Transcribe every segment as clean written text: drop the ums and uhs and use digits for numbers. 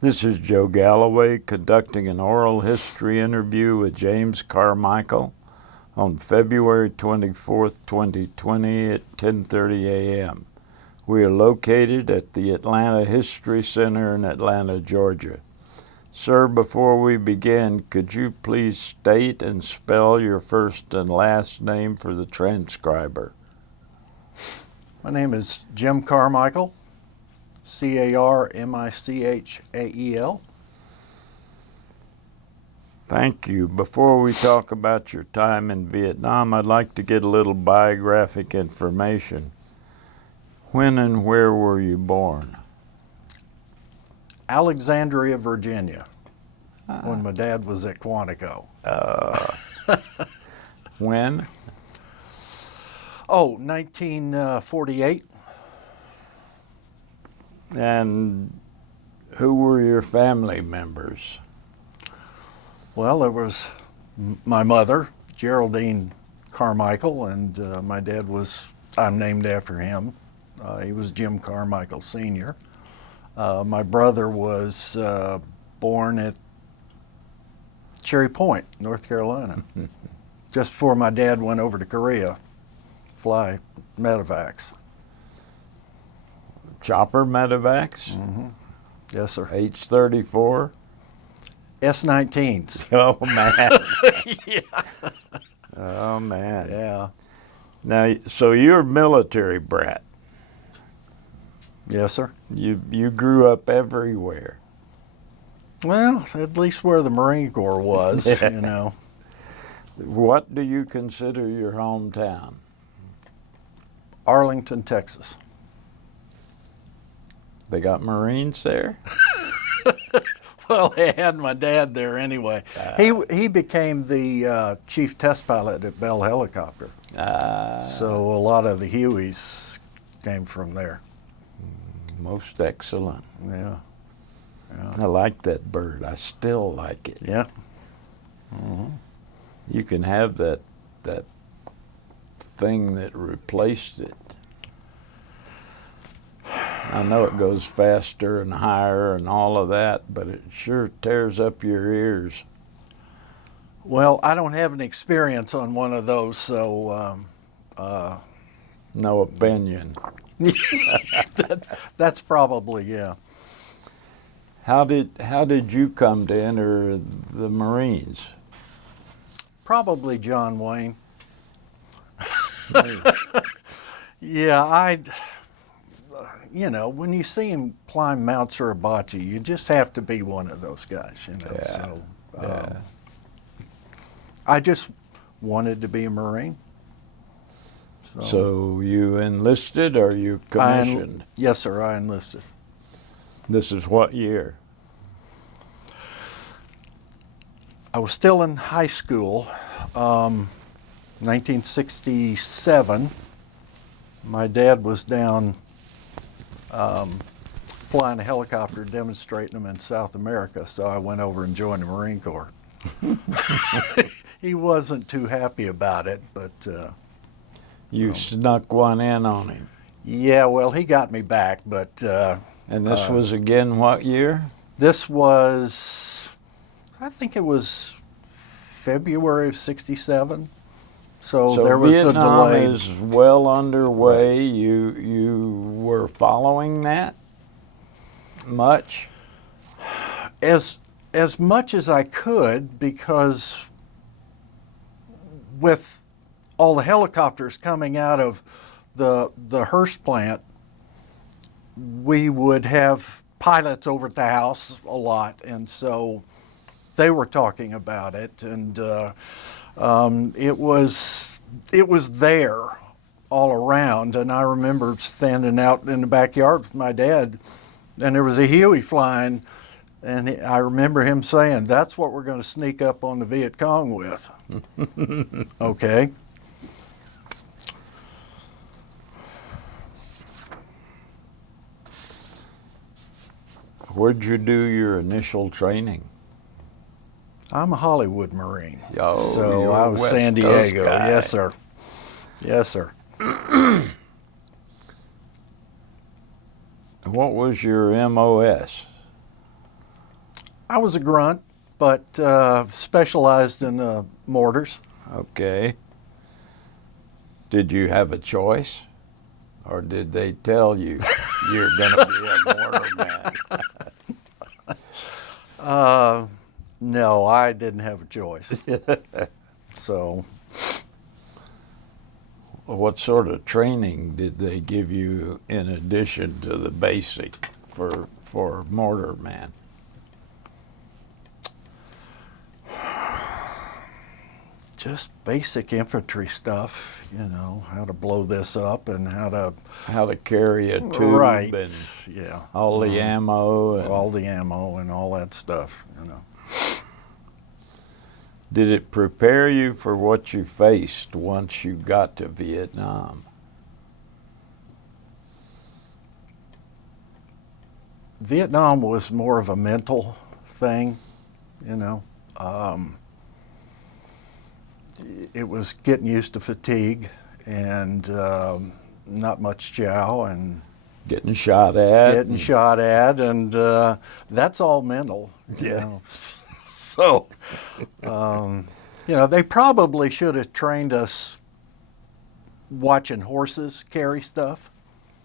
This is Joe Galloway conducting an oral history interview with James Carmichael on February 24th, 2020 at 10:30 a.m. We are located at the Atlanta History Center in Atlanta, Georgia. Sir, before we begin, could you please state and spell your first and last name for the transcriber? My name is Jim Carmichael, Carmichael. Thank you. Before we talk about your time in Vietnam, I'd like to get a little biographic information. When and where were you born? Alexandria, Virginia, when my dad was at Quantico. When? 1948. And who were your family members? Well, there was my mother, Geraldine Carmichael, and my dad I'm named after him. He was Jim Carmichael Sr. My brother was born at Cherry Point, North Carolina, just before my dad went over to Korea, fly medevacs. Chopper medevacs? Mm-hmm. Yes, sir. H-34? S-19s. Oh, man. Yeah. Oh, man. Yeah. Now, so you're a military brat. Yes, sir. You grew up everywhere. Well, at least where the Marine Corps was, you know. What do you consider your hometown? Arlington, Texas. They got Marines there? Well, they had my dad there anyway. He became the chief test pilot at Bell Helicopter. So a lot of the Hueys came from there. Most excellent. Yeah. I like that bird. I still like it. Yeah. Mm-hmm. You can have that thing that replaced it. I know it goes faster and higher and all of that, but it sure tears up your ears. Well, I don't have any experience on one of those, so No opinion. that's probably, yeah. How did you come to enter the Marines? Probably John Wayne. Yeah, you know, when you see him climb Mount Suribachi, you just have to be one of those guys, you know. Yeah. So Yeah. I just wanted to be a Marine. So you enlisted or you commissioned? Yes, sir, I enlisted. This is what year? I was still in high school, 1967. My dad was down flying a helicopter, demonstrating them in South America, so I went over and joined the Marine Corps. He wasn't too happy about it, but... You snuck one in on him. Yeah, well, he got me back, but... And this was again what year? This was, I think it was February of '67. So there was Vietnam the delay. is well underway. Right. You were following that much? As much as I could, because with all the helicopters coming out of the Hearst plant, we would have pilots over at the house a lot, and so they were talking about it, and it was there all around. And I remember standing out in the backyard with my dad, and there was a Huey flying, and I remember him saying, "That's what we're going to sneak up on the Viet Cong with." Okay. Where'd you do your initial training? I'm a Hollywood Marine, Oh, so you're I a was West San Coast Diego. guy. Yes, sir. Yes, sir. What was your MOS? I was a grunt, but specialized in mortars. Okay. Did you have a choice? Or did they tell you you're going to be a mortar man? No, I didn't have a choice. So, What sort of training did they give you in addition to the basic for mortar man? just basic infantry stuff, you know, how to blow this up and how to carry a tube, right, and yeah, all the ammo and all the ammo and all that stuff, you know. Did it prepare you for what you faced once you got to Vietnam? Vietnam was more of a mental thing, you know. It was getting used to fatigue and not much chow and Getting shot at? and that's all mental, you know. So, you know, they probably should have trained us watching horses carry stuff,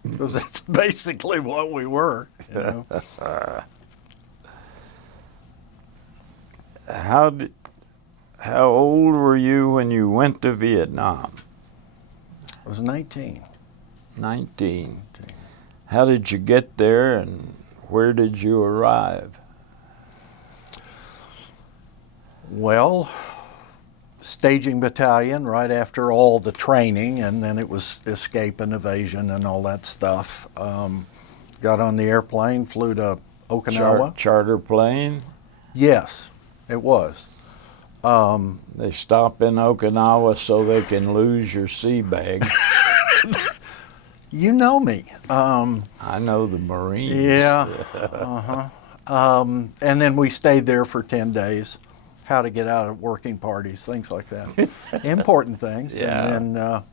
because that's basically what we were, you know. How old were you when you went to Vietnam? I was 19. 19. How did you get there and where did you arrive? Well, staging battalion right after all the training, and then it was escape and evasion and all that stuff. Got on the airplane, flew to Okinawa. Charter plane? Yes, it was. They stop in Okinawa so they can lose your sea bag. You know me. I know the Marines. Yeah. And then we stayed there for 10 days. How to get out of working parties, things like that. Important things. Yeah. And then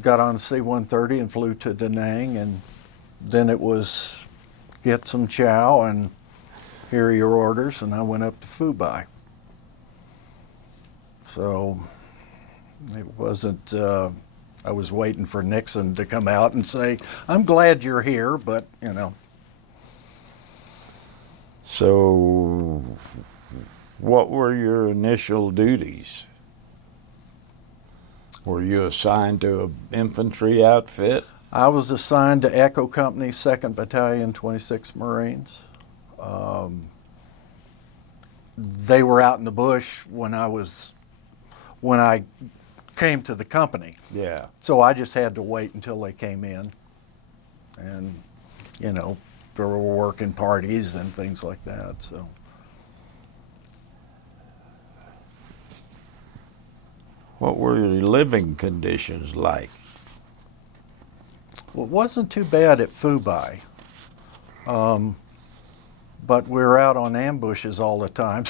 got on C-130 and flew to Da Nang, and then it was get some chow and here are your orders, and I went up to Phu Bai. So it wasn't, I was waiting for Nixon to come out and say, I'm glad you're here, but, you know. So what were your initial duties? Were you assigned to an infantry outfit? I was assigned to Echo Company, 2nd Battalion, 26th Marines. They were out in the bush when I came to the company. Yeah. So I just had to wait until they came in. And, you know, there were working parties and things like that, so. What were your living conditions like? Well, it wasn't too bad at Phu Bai. But we were out on ambushes all the time.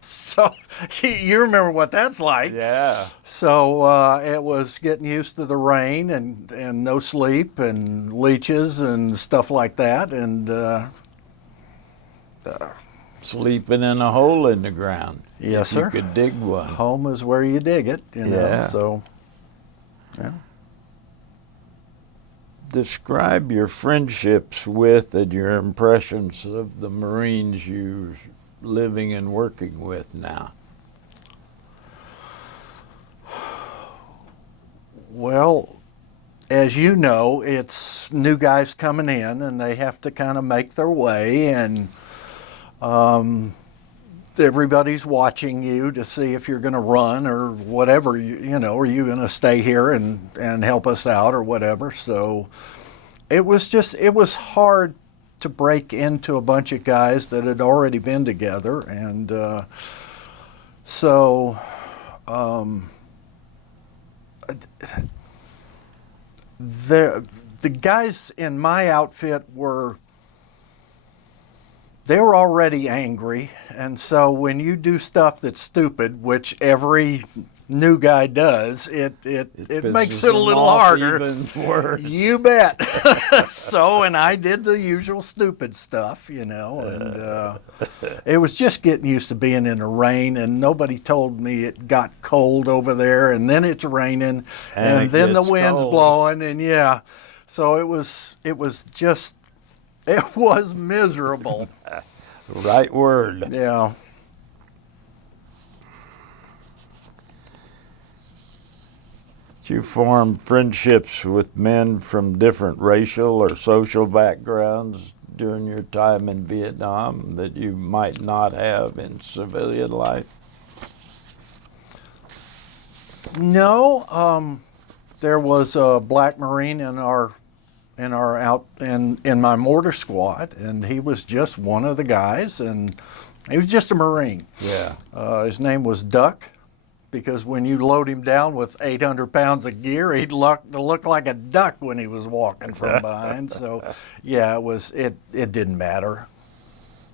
So you remember what that's like. Yeah. So it was getting used to the rain and no sleep and leeches and stuff like that. And Sleeping in a hole in the ground. Yes, if sir. You could dig one. Home is where you dig it, you know. Yeah. So, yeah. Describe your friendships with and your impressions of the Marines you're living and working with now. Well, as you know, it's new guys coming in and they have to kind of make their way, and everybody's watching you to see if you're going to run or whatever, you know, are you going to stay here and help us out or whatever. So it was hard to break into a bunch of guys that had already been together. And so the guys in my outfit they were already angry, and so when you do stuff that's stupid, which every new guy does, it makes it a pisses little him off harder. even worse. You bet. So, and I did the usual stupid stuff, and it was just getting used to being in the rain, and nobody told me it got cold over there, and then it's raining, and then the wind's blowing, and so it was miserable. Right word. Yeah. You form friendships with men from different racial or social backgrounds during your time in Vietnam that you might not have in civilian life? No, there was a black Marine in my mortar squad, and he was just one of the guys, and he was just a Marine. Yeah. His name was Duck, because when you load him down with 800 pounds of gear, he'd look like a duck when he was walking from behind. So, yeah, it didn't matter.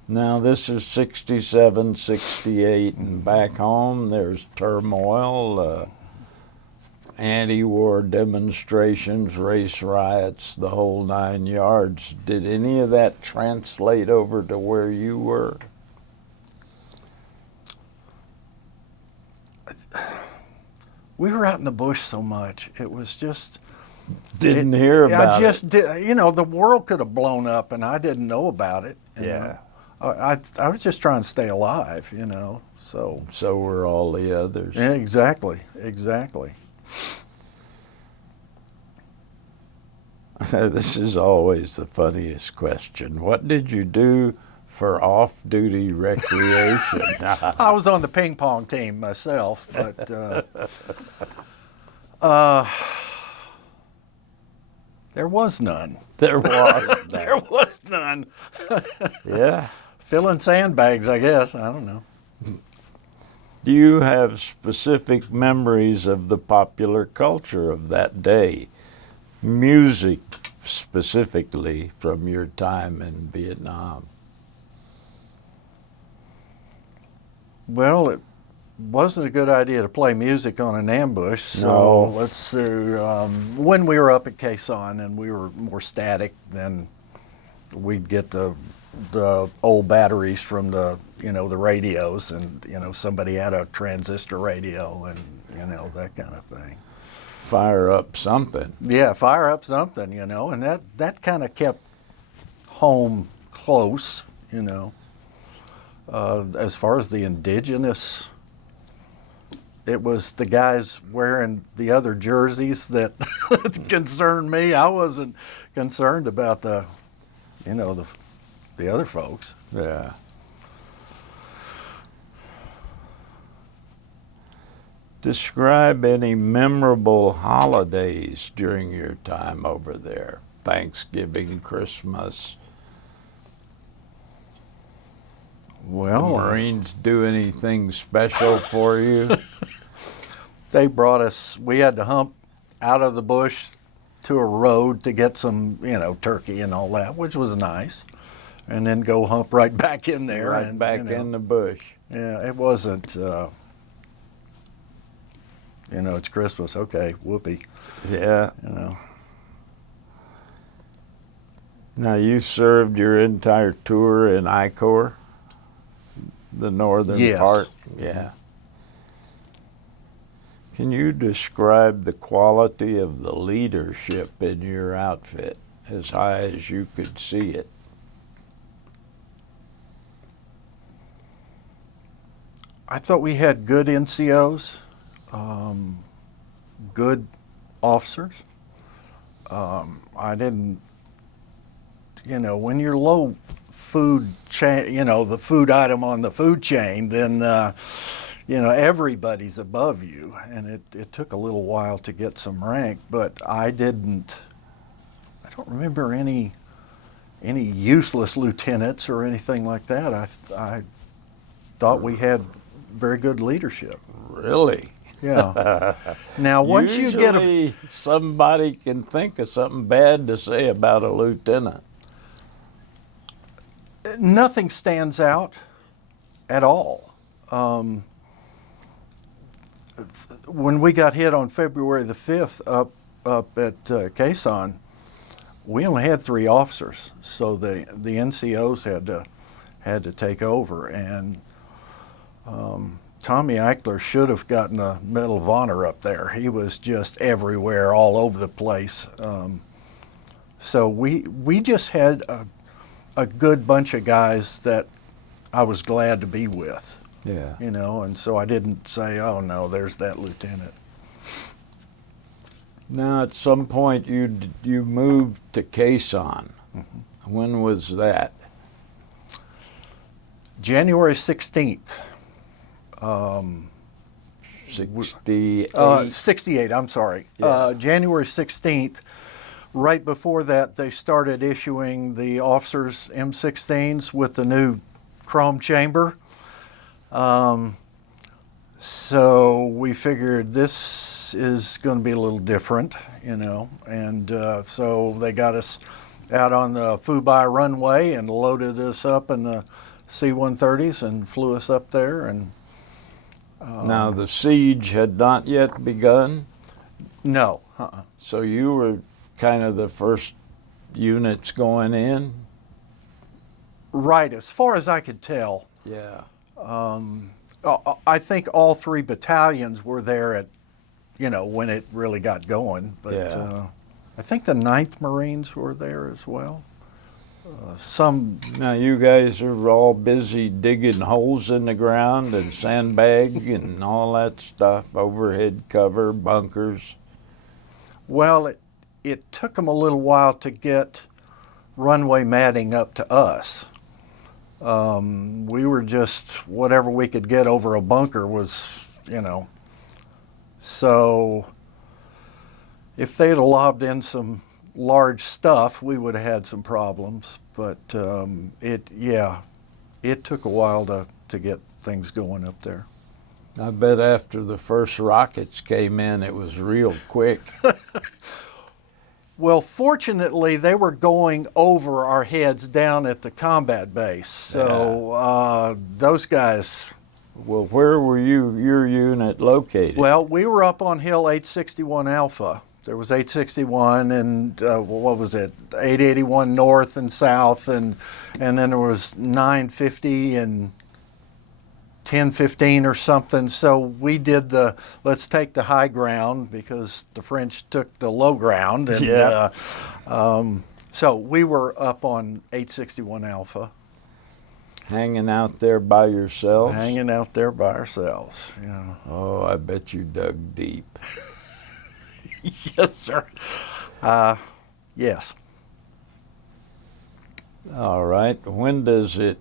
Now, this is 67, 68, and back home there's turmoil, anti-war demonstrations, race riots, the whole 9 yards. Did any of that translate over to where you were? We were out in the bush so much. It was just... Didn't hear about it. The world could have blown up, and I didn't know about it. Yeah. I was just trying to stay alive, so... So were all the others. Yeah, exactly. This is always the funniest question. What did you do for off-duty recreation? I was on the ping pong team myself, but there was none. There was none. There was none. Yeah. Filling sandbags, I guess. I don't know. Do you have specific memories of the popular culture of that day? Music specifically from your time in Vietnam? Well, it wasn't a good idea to play music on an ambush. So No. let's see. When we were up at Khe Sanh and we were more static, then we'd get the old batteries from the radios, and somebody had a transistor radio, and that kind of thing. Fire up something. Yeah, fire up something, and that kind of kept home close, As far as the indigenous, it was the guys wearing the other jerseys that concerned me. I wasn't concerned about the other folks. Yeah. Describe any memorable holidays during your time over there. Thanksgiving, Christmas. Well, the Marines do anything special for you? They brought us, we had to hump out of the bush to a road to get some, turkey and all that, which was nice. And then go hump right back in there. Right back in the bush. Yeah, it wasn't, it's Christmas, okay, whoopee. Yeah. Now, you served your entire tour in I Corps, the northern part? Yeah. Can you describe the quality of the leadership in your outfit as high as you could see it? I thought we had good NCOs, good officers. I didn't, when you're low food chain, the food item on the food chain, then, everybody's above you. And it took a little while to get some rank, but I don't remember any useless lieutenants or anything like that. I thought we had very good leadership. Really? Yeah. Now, once you get Usually somebody can think of something bad to say about a lieutenant. Nothing stands out at all. when we got hit on February the 5th up at Khe Sanh, we only had 3 officers, so the NCOs had to take over, and Tommy Eichler should have gotten a Medal of Honor up there. He was just everywhere, all over the place. So we just had a good bunch of guys that I was glad to be with. Yeah. You know, and so I didn't say, oh no, there's that lieutenant. Now, at some point, you moved to Khe Sanh. Mm-hmm. When was that? January 16th. 68? 68, I'm sorry. Yeah. January 16th. Right before that, they started issuing the officers' M16s with the new chrome chamber. So we figured this is going to be a little different, you know, and so they got us out on the Fubai runway and loaded us up in the C-130s and flew us up there. And now, the siege had not yet begun? No. So you were kind of the first units going in? Right, as far as I could tell. Yeah. I think all 3 battalions were there at, you know, when it really got going. But Yeah. I think the 9th Marines were there as well. Now, you guys are all busy digging holes in the ground and sandbag and all that stuff, overhead cover, bunkers. Well, it took them a little while to get runway matting up to us. We were just, whatever we could get over a bunker was, you know. So if they'd have lobbed in some large stuff, we would have had some problems. But it took a while to get things going up there. I bet after the first rockets came in, it was real quick. Well, fortunately, they were going over our heads down at the combat base. So those guys... Well, where were your unit located? Well, we were up on Hill 861 Alpha. There was 861 and what was it, 881 north and south, and then there was 950 and 1015 or something. So we did let's take the high ground because the French took the low ground. And Yeah. So we were up on 861 Alpha. Hanging out there by yourselves? Hanging out there by ourselves, yeah. Oh, I bet you dug deep. Yes, sir. Yes. All right. When does it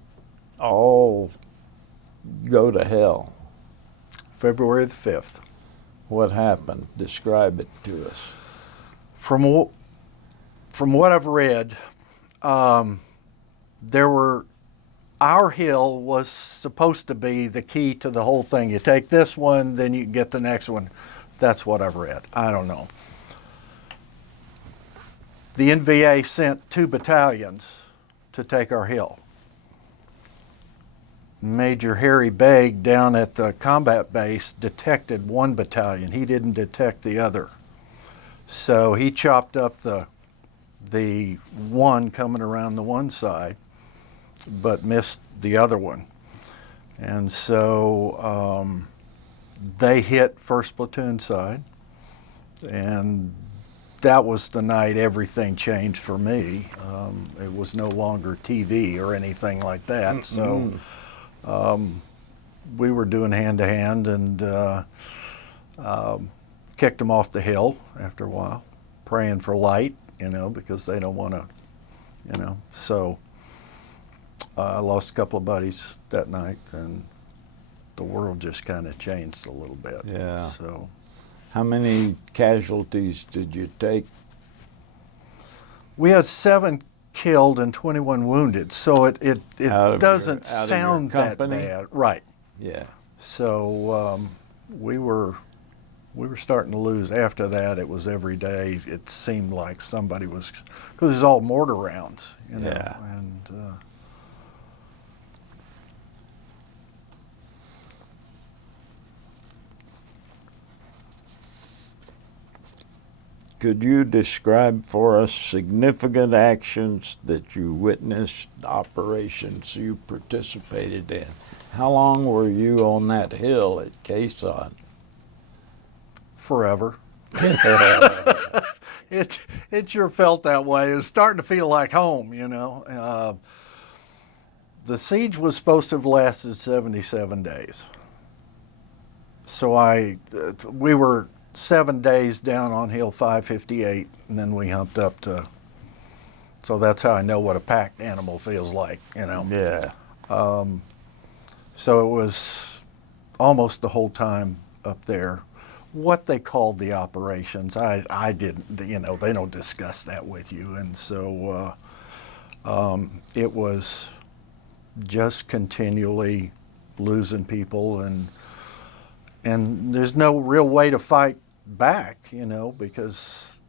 all go to hell? February the 5th. What happened? Describe it to us. From what I've read, our hill was supposed to be the key to the whole thing. You take this one, then you can get the next one. That's what I've read. I don't know. The NVA sent 2 battalions to take our hill. Major Harry Begg down at the combat base detected 1 battalion. He didn't detect the other. So he chopped up the one coming around the one side, but missed the other one. And so they hit 1st Platoon side, and that was the night everything changed for me. It was no longer TV or anything like that. So we were doing hand-to-hand and kicked them off the hill after a while, praying for light, you know, because they don't want to, you know. So I lost a couple of buddies that night, and the world just kind of changed a little bit. Yeah. So, how many casualties did you take? we had 7 killed and 21 wounded, so it doesn't out of sound your that company? bad. Right. Yeah. So we were starting to lose. After that, it was every day. It seemed like somebody was, because it was all mortar rounds, you know. Yeah. And Could you describe for us significant actions that you witnessed, operations you participated in? How long were you on that hill at Khe Sanh? Forever. It sure felt that way. It was starting to feel like home, you know. The siege was supposed to have lasted 77 days. So we were 7 days down on Hill 558, and then we humped up to, so that's how I know what a packed animal feels like, you know. Yeah. So it was almost the whole time up there. What they called the operations, I didn't, you know, they don't discuss that with you. And so it was just continually losing people, and there's no real way to fight back, you know, because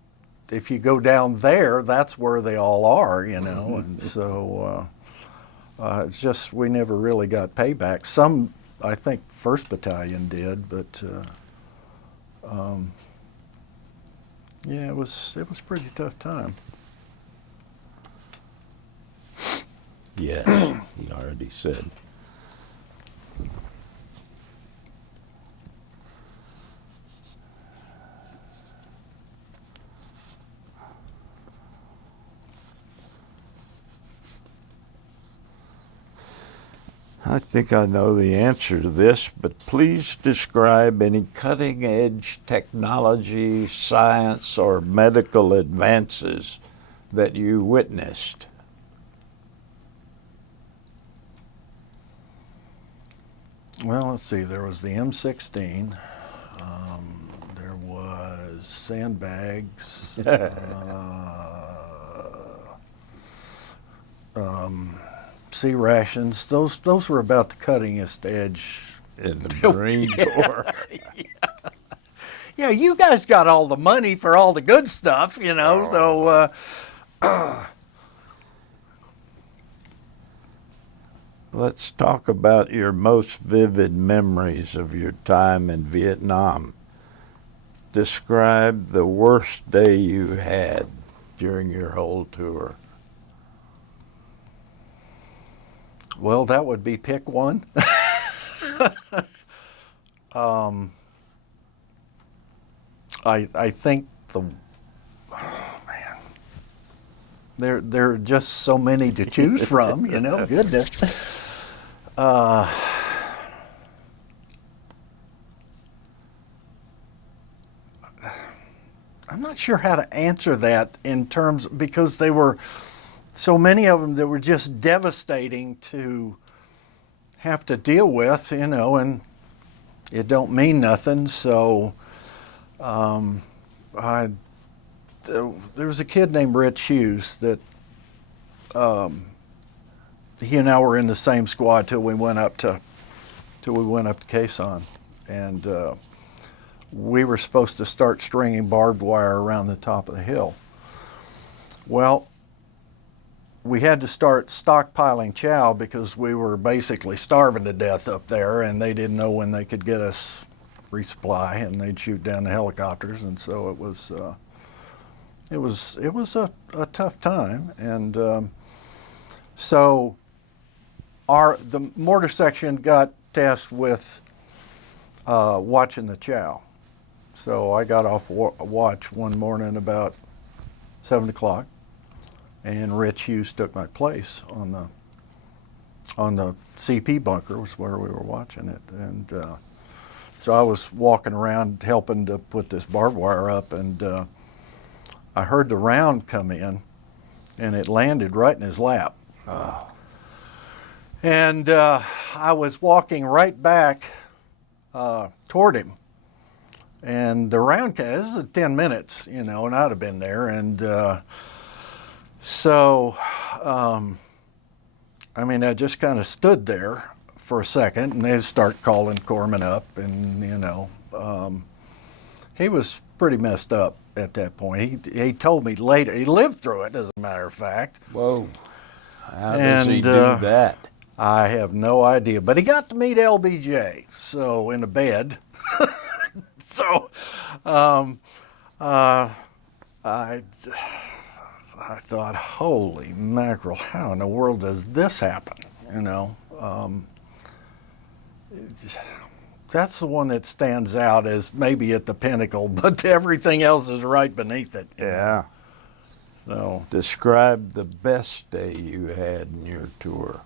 if you go down there, that's where they all are, you know. And so it's just, we never really got payback. Some, I think, 1st Battalion did, but yeah, it was a pretty tough time. Yes, he already said. I think I know the answer to this, but please describe any cutting-edge technology, science, or medical advances that you witnessed. Well, let's see, there was the M16, there was sandbags, sea rations. Those were about the cuttingest edge. In the Marine Corps. Yeah, you guys got all the money for all the good stuff, you know, so Let's talk about your most vivid memories of your time in Vietnam. Describe the worst day you had during your whole tour. well, that would be pick one. I think there are just so many to choose from, you know, goodness. I'm not sure how to answer that in terms, because they were so many of them that were just devastating to have to deal with, you know, and it don't mean nothing. So there was a kid named Rich Hughes that he and I were in the same squad till we went up to Khe Sanh, and we were supposed to start stringing barbed wire around the top of the hill. Well, we had to start stockpiling chow because we were basically starving to death up there, and they didn't know when they could get us resupply, and they'd shoot down the helicopters, and so it was a tough time. And so the mortar section got tasked with watching the chow. So I got off watch one morning about 7 o'clock, and Rich Hughes took my place on the CP bunker, was where we were watching it. And so I was walking around helping to put this barbed wire up, and I heard the round come in, and it landed right in his lap. And I was walking right back toward him, and the round came. This is 10 minutes, you know, and I'd have been there. And so, I mean, I just kind of stood there for a second, and they'd start calling Corpsman up, and, you know, he was pretty messed up at that point. He told me later, he lived through it, as a matter of fact. Whoa. How does he do that? I have no idea, but he got to meet LBJ, so in a bed. So, I thought, holy mackerel, how in the world does this happen? You know, that's the one that stands out as maybe at the pinnacle, but everything else is right beneath it. Yeah. So, Describe the best day you had in your tour.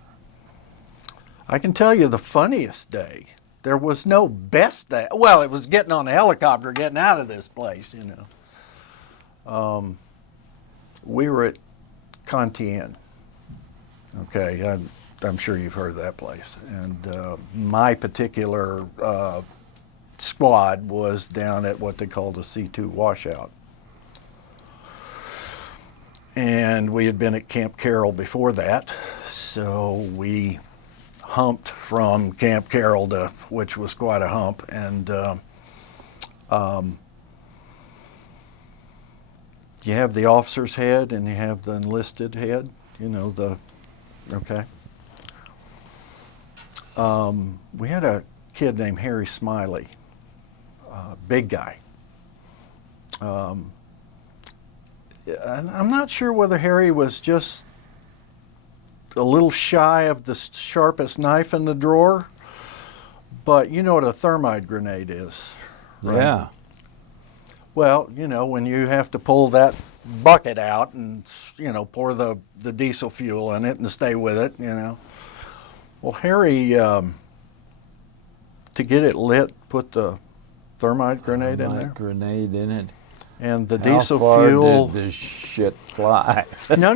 I can tell you the funniest day. There was no best day. Well, it was getting on the helicopter, getting out of this place, you know. We were at Contian. Okay, I'm sure you've heard of that place. And my particular squad was down at what they called a C2 washout. And we had been at Camp Carroll before that, so we humped from Camp Carroll to, which was quite a hump, and you have the officer's head and you have the enlisted head, you know, okay. We had a kid named Harry Smiley, big guy. I'm not sure whether Harry was just a little shy of the sharpest knife in the drawer, but you know what a thermite grenade is, right? Yeah. Well, you know, when you have to pull that bucket out and, you know, pour the diesel fuel in it and stay with it, you know. Well, Harry, to get it lit, put the thermite grenade in there. Grenade in it. And the How diesel far fuel. did this shit fly? No.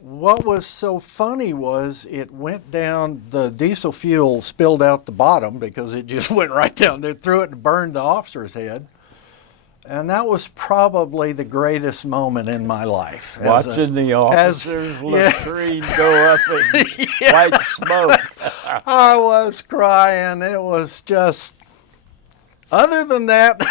What was so funny was it went down, the diesel fuel spilled out the bottom because it just went right down there through it and burned the officer's head. And that was probably the greatest moment in my life. Watching the officer's latrine go up in white smoke. I was crying. It was just, other than that.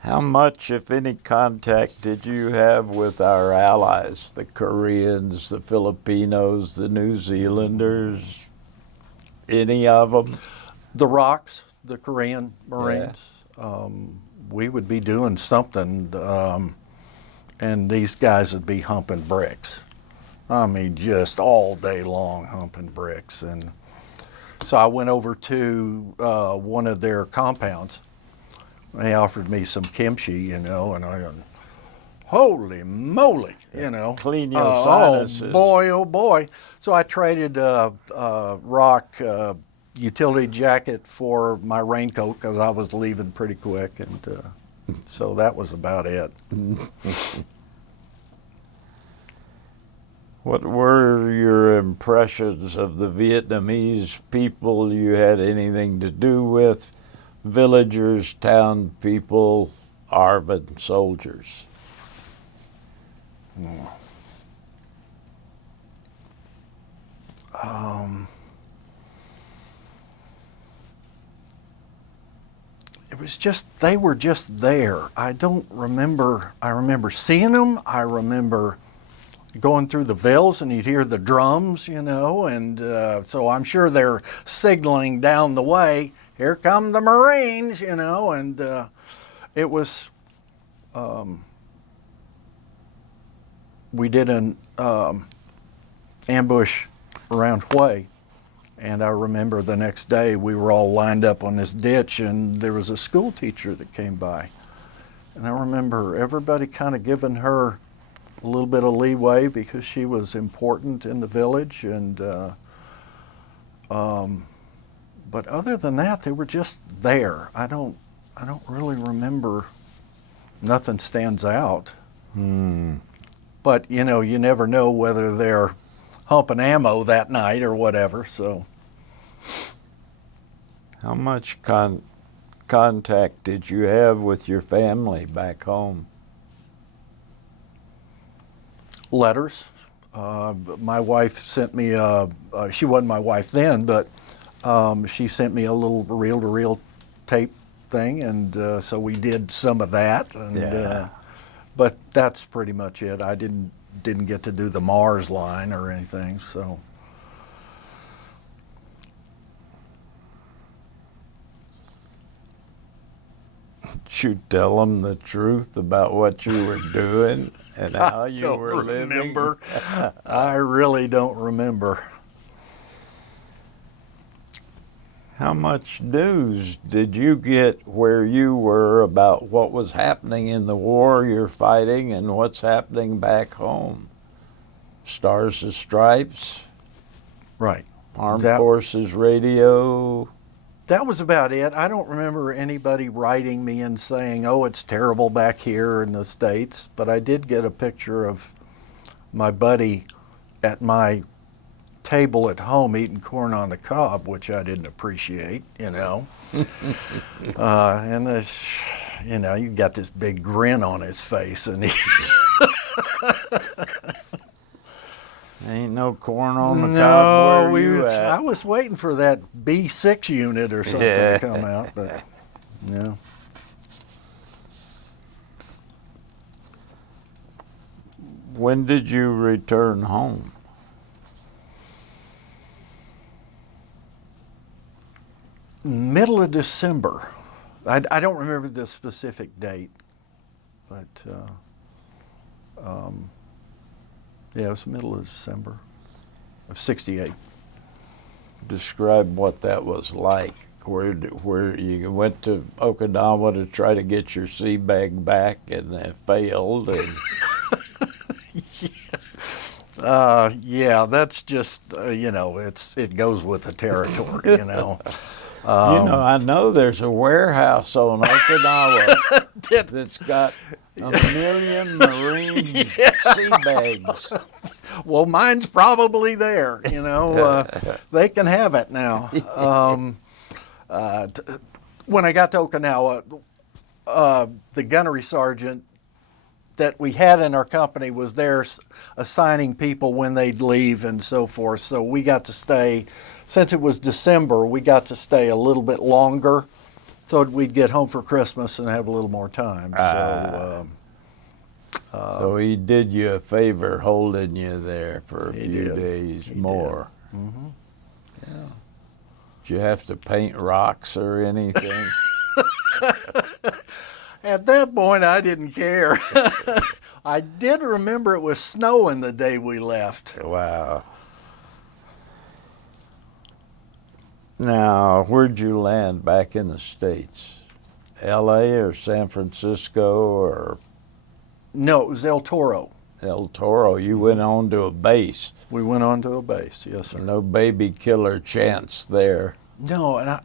How much, if any, contact did you have with our allies, the Koreans, the Filipinos, the New Zealanders, any of them? The ROCs, the Korean Marines, we would be doing something, and these guys would be humping bricks. I mean, just all day long humping bricks. And so I went over to one of their compounds. They offered me some kimchi, you know, and I went, holy moly, you know. Clean your sinuses. Oh boy. So I traded a ROC utility jacket for my raincoat because I was leaving pretty quick, and so that was about it. What were your impressions of the Vietnamese people you had anything to do with? Villagers, town people, ARVN soldiers? It was just, they were just there. I remember seeing them. I remember going through the villas and you'd hear the drums, you know, and so I'm sure they're signaling down the way, here come the Marines, you know, and it was, we did an ambush around Hue, and I remember the next day we were all lined up on this ditch and there was a school teacher that came by, and I remember everybody kind of giving her a little bit of leeway because she was important in the village, and but other than that, they were just there. I don't really remember. Nothing stands out. But you know, you never know whether they're humping ammo that night or whatever. So, How much contact did you have with your family back home? letters. My wife sent me she wasn't my wife then, but she sent me a little reel-to-reel tape thing, and so we did some of that. And, but that's pretty much it. I didn't get to do the Mars line or anything, so. you tell them the truth about what you were doing and how you were living? I really don't remember. How much news did you get where you were about what was happening in the war you're fighting and what's happening back home? Stars and Stripes? Right. Armed Forces Radio? That was about it. I don't remember anybody writing me and saying, oh, it's terrible back here in the States, but I did get a picture of my buddy at my table at home eating corn on the cob, which I didn't appreciate, you know. And this, you know, you got this big grin on his face, and he Ain't no corn on the cob where you at. I was waiting for that B6 unit or something to come out, but yeah. When did you return home? Middle of December. I don't remember the specific date, but yeah, it was middle of December of '68. Describe what that was like. Where you went to Okinawa to try to get your sea bag back and it failed. And yeah, that's just you know, it goes with the territory, you know. You know, I know there's a warehouse on Okinawa that's got 1 million marine sea bags. Well, mine's probably there, you know. They can have it now. When I got to Okinawa, the gunnery sergeant that we had in our company was there assigning people when they'd leave and so forth. So we got to stay, since it was December, we got to stay a little bit longer so we'd get home for Christmas and have a little more time. So he did you a favor holding you there for a few days more. Mm-hmm. Yeah. Did you have to paint rocks or anything? At that point, I didn't care. I did remember it was snowing the day we left. Wow. Now, where'd you land back in the States? L.A. or San Francisco or? No, it was El Toro. El Toro. You went on to a base. We went on to a base, yes, sir. No baby killer chance there. No, and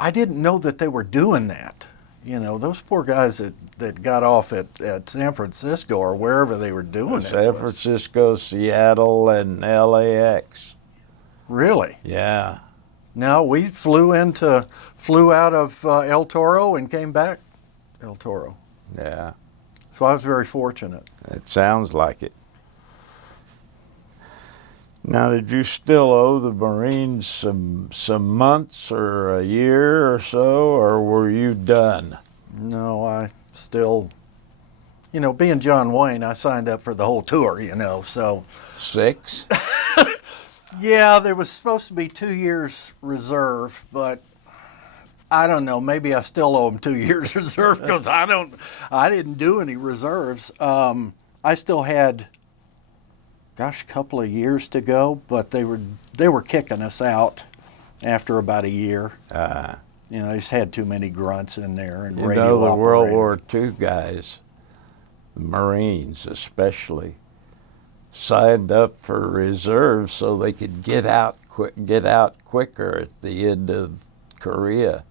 I didn't know that they were doing that. You know, those poor guys that got off at San Francisco or wherever they were doing it. San Francisco, Seattle, and LAX. Really? Yeah. No, we flew out of El Toro and came back El Toro. Yeah. So I was very fortunate. It sounds like it. Now, did you still owe the Marines some months or a year or so, or were you done? No, I still, you know, being John Wayne, I signed up for the whole tour, you know, so. 6? Yeah, there was supposed to be 2 years reserve, but I don't know, maybe I still owe them 2 years reserve because I didn't do any reserves. I still had, a couple of years to go, but they were kicking us out after about a year. You know, they just had too many grunts in there and radio You know, the World operators. War II guys, the Marines especially, signed up for reserves so they could get out quicker at the end of Korea.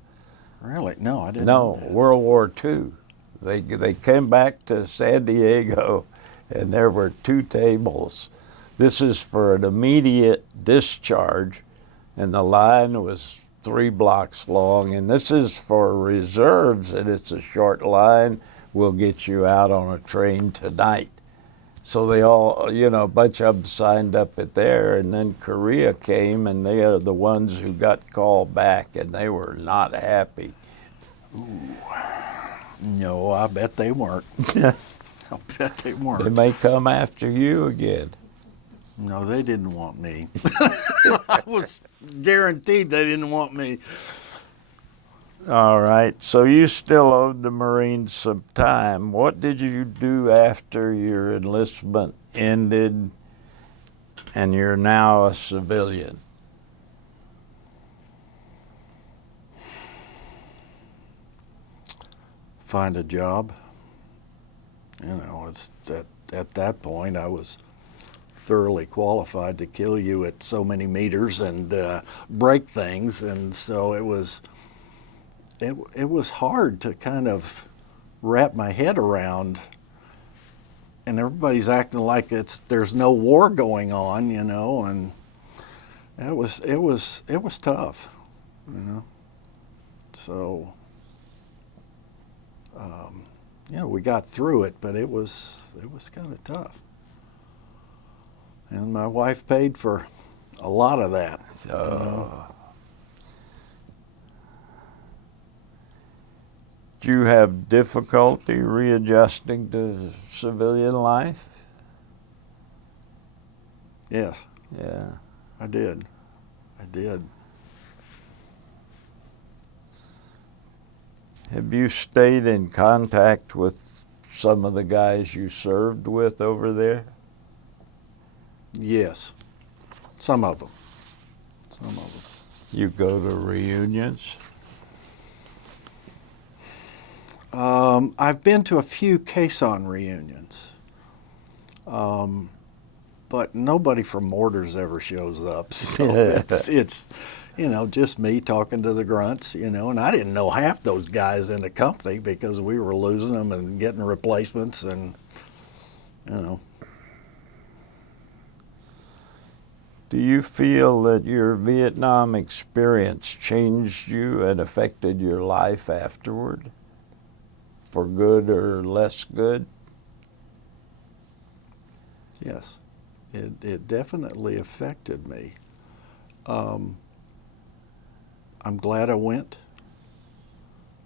Really? No, I didn't know that. World War II. They came back to San Diego, and there were 2 tables. This is for an immediate discharge, and the line was 3 blocks long, and this is for reserves, and it's a short line. We'll get you out on a train tonight. So they all, you know, a bunch of them signed up at there, and then Korea came, and they are the ones who got called back, and they were not happy. Ooh. No, I bet they weren't. I bet they weren't. They may come after you again. No, they didn't want me. I was guaranteed they didn't want me. All right. So you still owed the Marines some time. What did you do after your enlistment ended and you're now a civilian? Find a job. You know, it's at that point I was thoroughly qualified to kill you at so many meters and break things, and so it was hard to kind of wrap my head around. And everybody's acting like there's no war going on, you know, and it was tough, you know. So, you know, we got through it, but it was kind of tough. And my wife paid for a lot of that. You know? Do you have difficulty readjusting to civilian life? Yes, Yeah. I did. Have you stayed in contact with some of the guys you served with over there? Yes, some of them. You go to reunions? I've been to a few Khe Sanh reunions, but nobody from Mortars ever shows up. So it's you know, just me talking to the grunts, you know, and I didn't know half those guys in the company because we were losing them and getting replacements, and you know. Do you feel that your Vietnam experience changed you and affected your life afterward? For good or less good? Yes, it definitely affected me. I'm glad I went.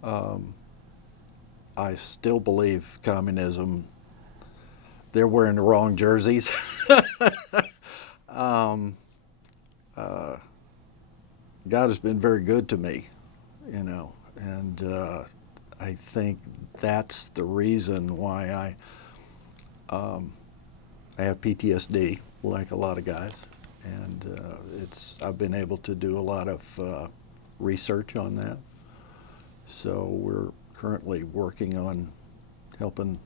I still believe communism. They're wearing the wrong jerseys. God has been very good to me, you know, and I think that's the reason why I have PTSD, like a lot of guys, and I've been able to do a lot of research on that. So we're currently working on helping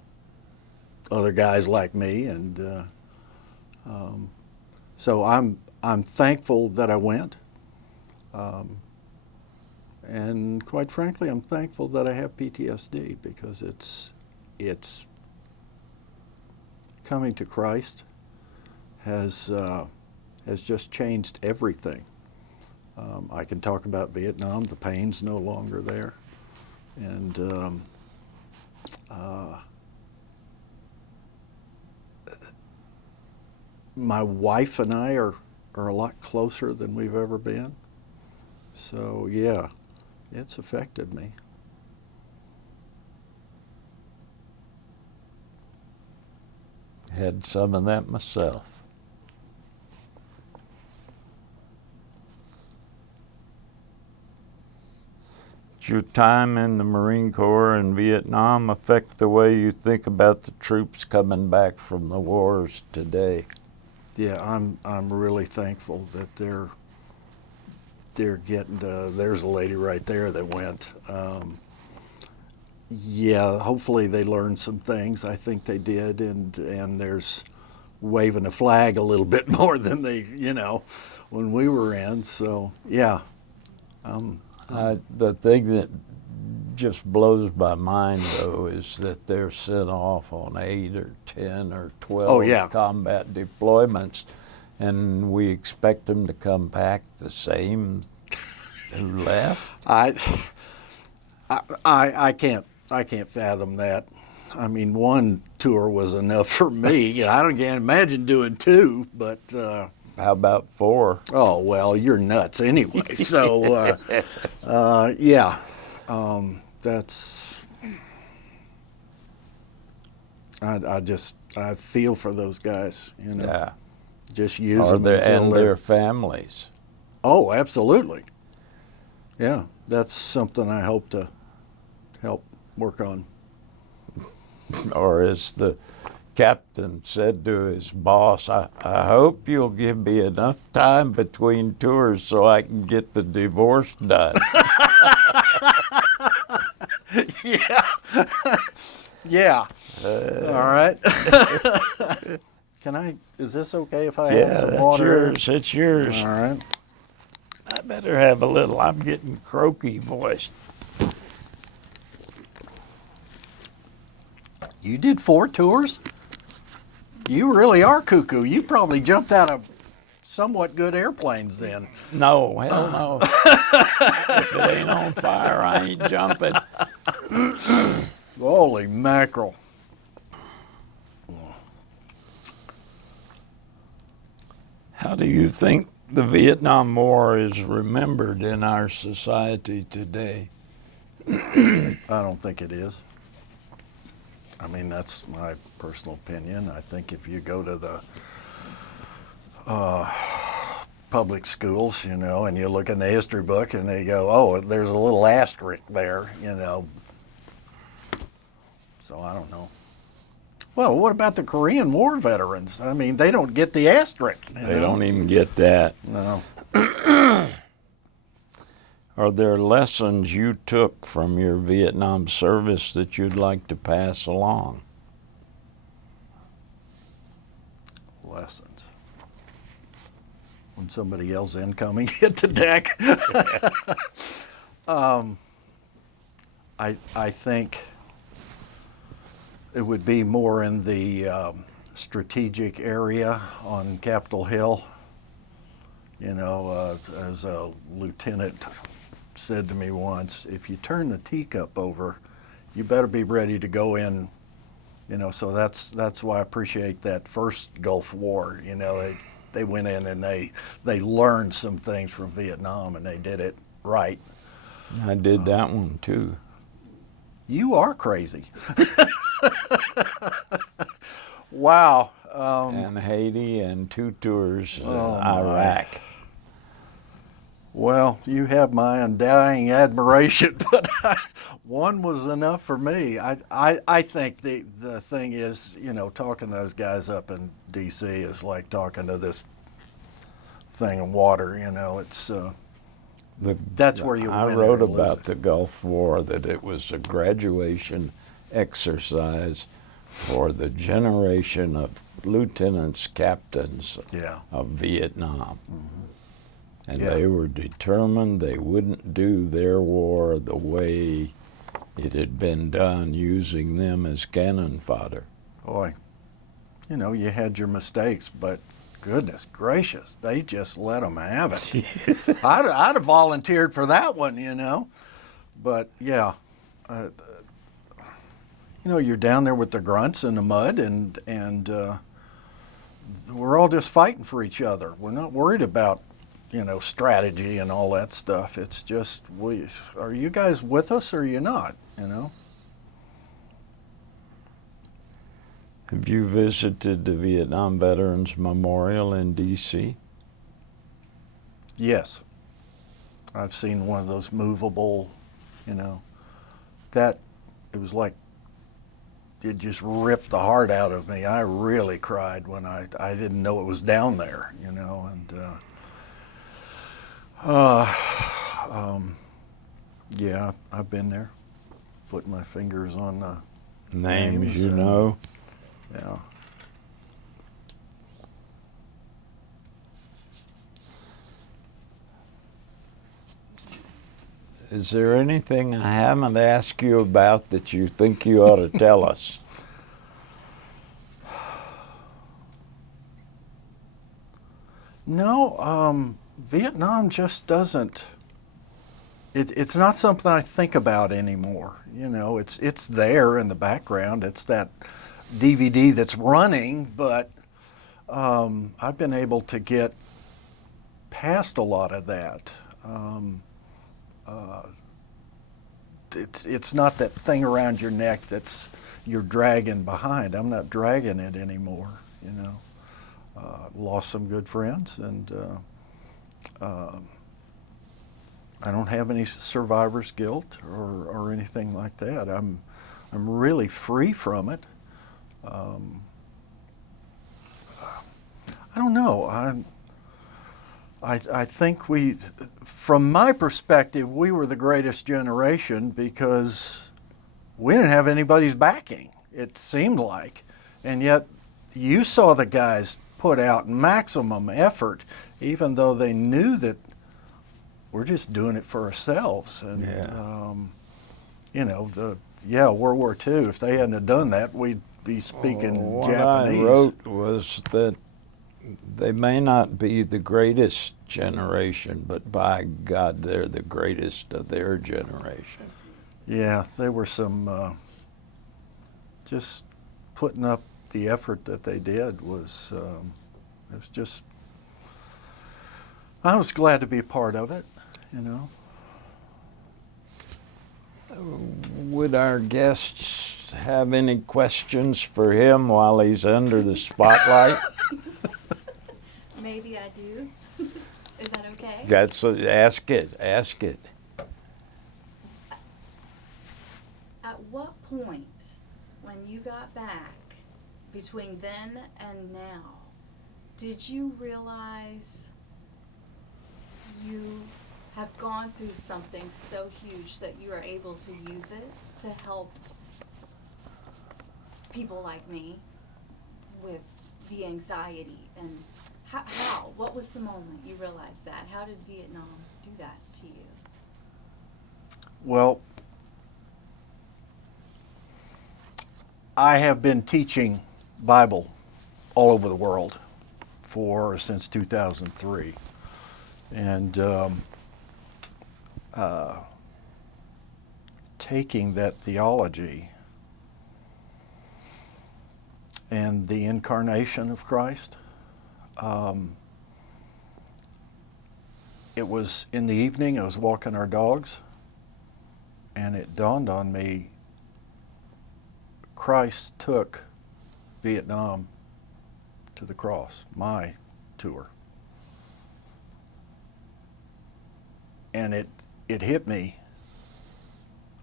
other guys like me, and so I'm thankful that I went, and quite frankly, I'm thankful that I have PTSD because it's coming to Christ has just changed everything. I can talk about Vietnam. The pain's no longer there, and my wife and I are a lot closer than we've ever been. So yeah, it's affected me. Had some of that myself. Did your time in the Marine Corps in Vietnam affect the way you think about the troops coming back from the wars today? Yeah, I'm really thankful that they're getting to, there's a lady right there that went. Yeah, hopefully they learned some things. I think they did, and there's waving a flag a little bit more than they, you know, when we were in. So yeah. The thing that just blows my mind, though, is that they're sent off on 8 or 10 or 12 combat deployments, and we expect them to come back the same who left. I can't fathom that. I mean, one tour was enough for me. I can't imagine doing 2, but how about 4? Oh well, you're nuts anyway. So yeah, that's. I feel for those guys. You know, Yeah. Just use them and their families. Oh, absolutely. Yeah, that's something I hope to help work on. Or as the captain said to his boss, I hope you'll give me enough time between tours so I can get the divorce done. Yeah. Yeah. All right. Is this okay if I have some water? It's yours. All right. I better have a little. I'm getting croaky voice. You did 4 tours? You really are cuckoo. You probably jumped out of somewhat good airplanes then. No, hell no. If it ain't on fire, I ain't jumping. Holy mackerel. How do you think the Vietnam War is remembered in our society today? I don't think it is. I mean, that's my personal opinion. I think if you go to the public schools, you know, and you look in the history book and they go, oh, there's a little asterisk there, you know. So I don't know. Well, what about the Korean War veterans? I mean, they don't get the asterisk. They don't even get that. No. Are there lessons you took from your Vietnam service that you'd like to pass along? Lessons. When somebody else incoming hit the deck. I think it would be more in the strategic area on Capitol Hill. You know, as a lieutenant said to me once, if you turn the teacup over, you better be ready to go in. You know, so that's why I appreciate that first Gulf War. You know, they went in and they learned some things from Vietnam and they did it right. I did that one too. You are crazy. Wow. And Haiti and 2 tours Oh, Iraq. Well, you have my undying admiration, but one was enough for me. I think the thing is, you know, talking those guys up in D.C. is like talking to this thing of water. You know, it's that's where you win. I wrote about the Gulf War, that it was a graduation exercise for the generation of lieutenants, captains of Vietnam. Mm-hmm. And they were determined they wouldn't do their war the way it had been done, using them as cannon fodder. Boy, you know, you had your mistakes, but goodness gracious, they just let them have it. I'd have volunteered for that one, you know. But yeah, you know, you're down there with the grunts in the mud, and we're all just fighting for each other. We're not worried about, you know, strategy and all that stuff. It's just, are you guys with us or are you not, you know? Have you visited the Vietnam Veterans Memorial in D.C.? Yes. I've seen one of those movable, you know, it was like, it just ripped the heart out of me. I really cried when I didn't know it was down there, you know, and yeah, I've been there, putting my fingers on the names, you know. Yeah. Is there anything I haven't asked you about that you think you ought to tell us? No, Vietnam just doesn't. It's not something I think about anymore. You know, it's there in the background. It's that DVD that's running, but I've been able to get past a lot of that. It's not that thing around your neck that's you're dragging behind. I'm not dragging it anymore, you know. Lost some good friends, and I don't have any survivor's guilt or anything like that. I'm really free from it. I don't know. I think from my perspective, we were the greatest generation because we didn't have anybody's backing, it seemed like. And yet you saw the guys put out maximum effort, even though they knew that we're just doing it for ourselves. And, you know, World War II, if they hadn't have done that, we'd be speaking Japanese. What I wrote was that they may not be the greatest generation, but by God, they're the greatest of their generation. Yeah, there were some, just putting up the effort that they did was, it was just, I was glad to be a part of it, you know. Would our guests have any questions for him while he's under the spotlight? Maybe I do. Is that okay? Ask it. At what point, when you got back, between then and now, did you realize you have gone through something so huge that you are able to use it to help people like me with the anxiety? And how? What was the moment you realized that? How did Vietnam do that to you? Well, I have been teaching Bible all over the world since 2003. And taking that theology and the incarnation of Christ, it was in the evening, I was walking our dogs, and it dawned on me, Christ took Vietnam to the cross, my tour. And it hit me.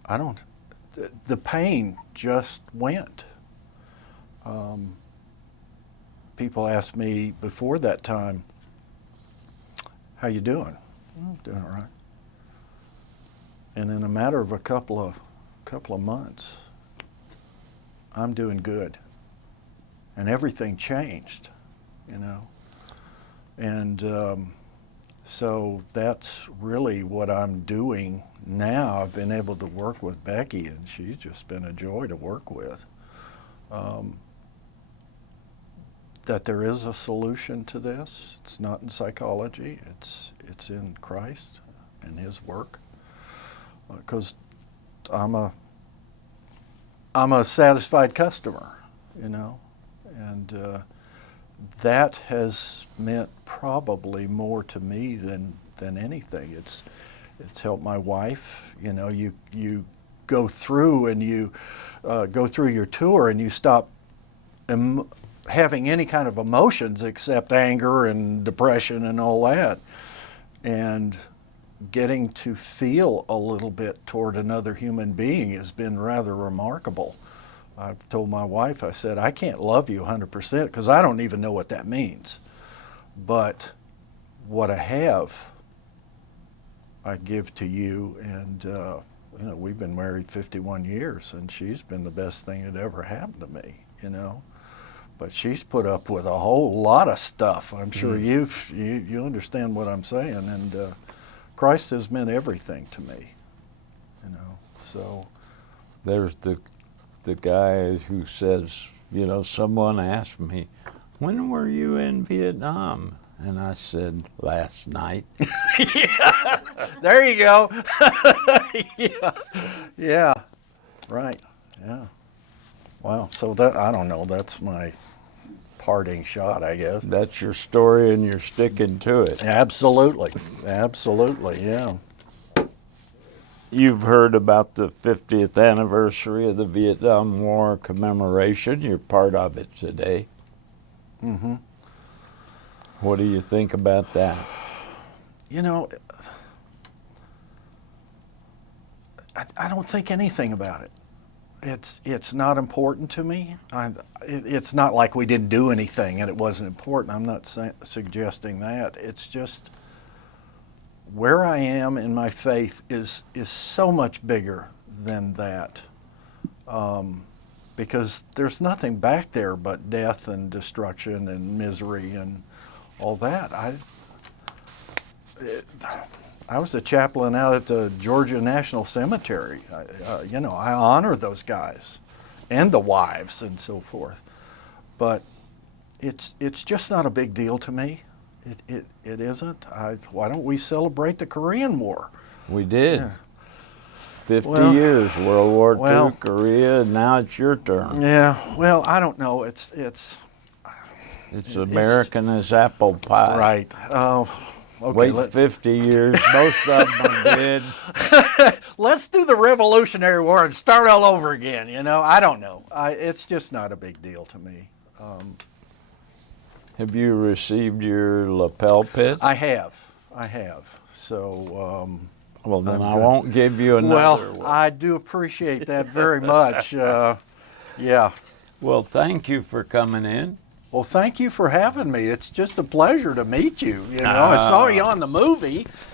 The pain just went. People asked me before that time, how you doing? I'm doing all right. And in a matter of a couple of months, I'm doing good. And everything changed, you know. And so that's really what I'm doing now. I've been able to work with Becky, and she's just been a joy to work with. That there is a solution to this. It's not in psychology. It's in Christ and His work. Because I'm a satisfied customer, you know, and that has meant probably more to me than anything. It's helped my wife. You know, you go through and you go through your tour and you stop having any kind of emotions except anger and depression and all that, and getting to feel a little bit toward another human being has been rather remarkable. I've told my wife, I said, I can't love you 100% because I don't even know what that means. But what I have, I give to you. And you know, we've been married 51 years, and she's been the best thing that ever happened to me, you know. But she's put up with a whole lot of stuff. I'm sure you understand what I'm saying. And Christ has meant everything to me, you know. So there's the guy who says, you know, someone asked me, when were you in Vietnam? And I said, last night. Yeah, there you go. Yeah, right, yeah. Wow, so that, I don't know, that's my parting shot, I guess. That's your story and you're sticking to it. Absolutely, absolutely, yeah. You've heard about the 50th anniversary of the Vietnam War commemoration. You're part of it today. Mm-hmm. What do you think about that? You know, I don't think anything about it. It's not important to me. It's not like we didn't do anything and it wasn't important. I'm not suggesting that. It's just where I am in my faith is so much bigger than that, because there's nothing back there but death and destruction and misery and all that. I was a chaplain out at the Georgia National Cemetery. I honor those guys and the wives and so forth. But it's just not a big deal to me. It isn't. Why don't we celebrate the Korean War? We did. Yeah. 50 Well, years, World War well, II, Korea, and now it's your turn. Yeah. Well, I don't know. It's American as apple pie. right. Okay. Wait 50 years. Most of them are dead. Let's do the Revolutionary War and start all over again. I don't know. It's just not a big deal to me. Have you received your lapel pin? I have. So. Well, then I good. won't give you another Well, one. I do appreciate that very much. Yeah. Well, thank you for coming in. Well, thank you for having me. It's just a pleasure to meet you. I saw you on the movie,